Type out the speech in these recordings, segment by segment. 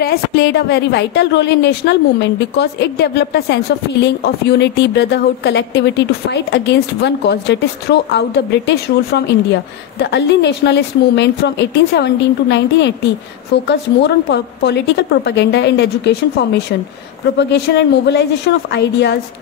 press played a very vital role in national movement because it developed a sense of feeling of unity, brotherhood, collectivity to fight against one cause, that is throw out the British rule from India. The early nationalist movement from 1817 to 1980 focused more on political propaganda and education formation, propagation and mobilization of ideas,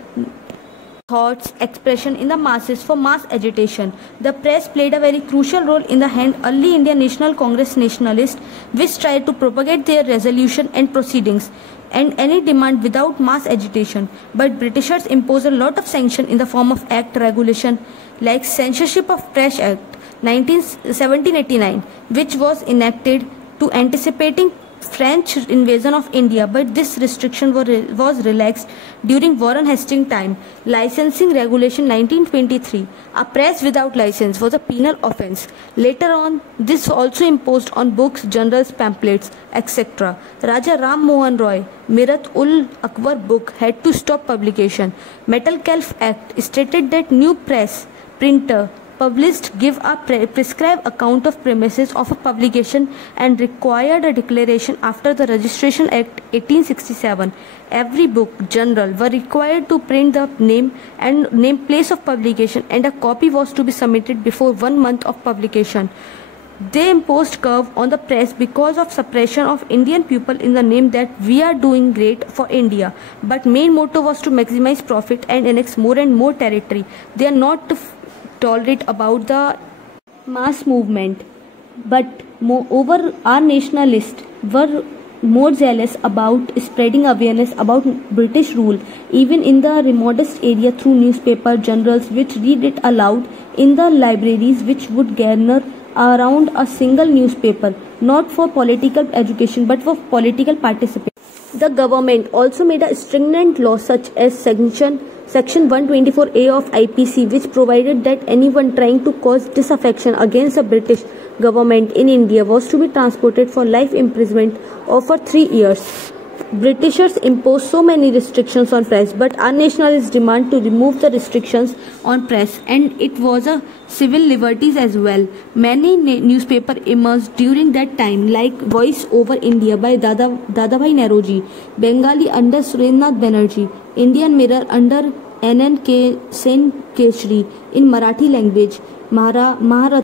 thoughts, expression in the masses for mass agitation. The press played a very crucial role in the early Indian National Congress nationalists, which tried to propagate their resolution and proceedings and any demand without mass agitation. But Britishers imposed a lot of sanction in the form of act regulation like Censorship of Press Act 1789, which was enacted to anticipating French invasion of India, but this restriction was relaxed during Warren Hastings' time. Licensing Regulation 1923. A press without license was a penal offence. Later on, this also imposed on books, journals, pamphlets, etc. Raja Ram Mohan Roy, Mirat-ul-Akbar book had to stop publication. Metcalfe Act stated that new press, printer, published give a prescribed account of premises of a publication and required a declaration after the Registration Act 1867. Every book, journal were required to print the name and name place of publication, and a copy was to be submitted before 1 month of publication. They imposed curve on the press because of suppression of Indian people in the name that we are doing great for India. But main motto was to maximize profit and annex more and more territory. They are not to tolerate about the mass movement, but moreover our nationalists were more zealous about spreading awareness about British rule even in the remotest area through newspaper, journals which read it aloud in the libraries, which would garner around a single newspaper, not for political education but for political participation. The government also made a stringent law such as Section 124A of IPC, which provided that anyone trying to cause disaffection against the British government in India was to be transported for life imprisonment or for 3 years. Britishers imposed so many restrictions on press, but our nationalists demand to remove the restrictions on press, and it was a civil liberties as well. Many newspapers emerged during that time, like Voice Over India by Dadabhai Naoroji, Bengali under Surendranath Banerjee, Indian Mirror under N.N. Sen Keshri in Marathi language, Maharashtra